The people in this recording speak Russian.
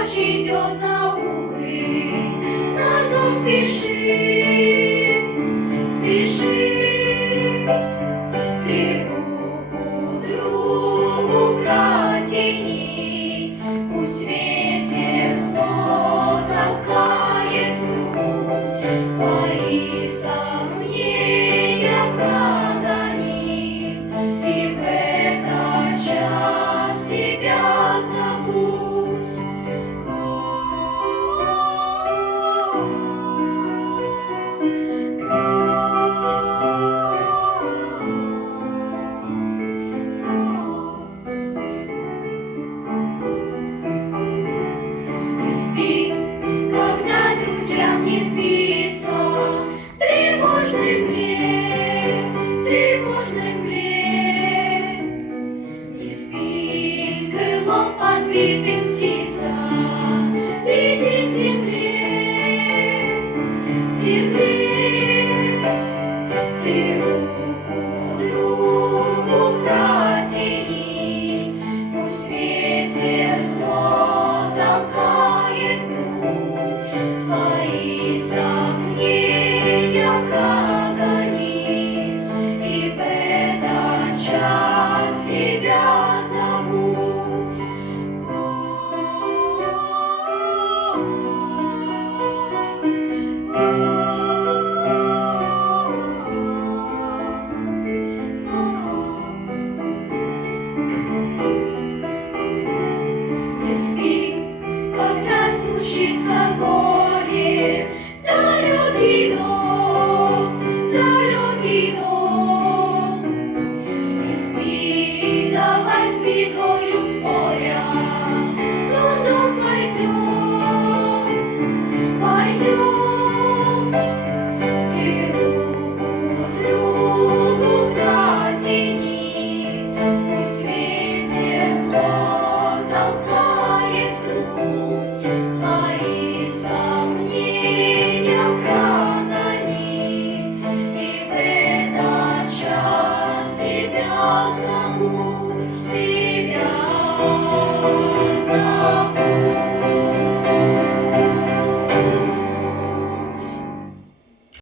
ночь идет на убыль, на зов спеши, спеши. Ты руку другу протяни, пусть ветер зло толкает грудь, свои сомнения прогони, и в этот час себя забудь. Не спи, когда друзьям не спится, в тревожной мгле, в тревожной мгле. Не спи, с крылом подбитым птица летит к земле, к земле. Ты руку другу протяни, пусть ветер зло толкает грудь, свои сомнения прогони, и в этот час себя забудь. Не спи, когда стучится голос.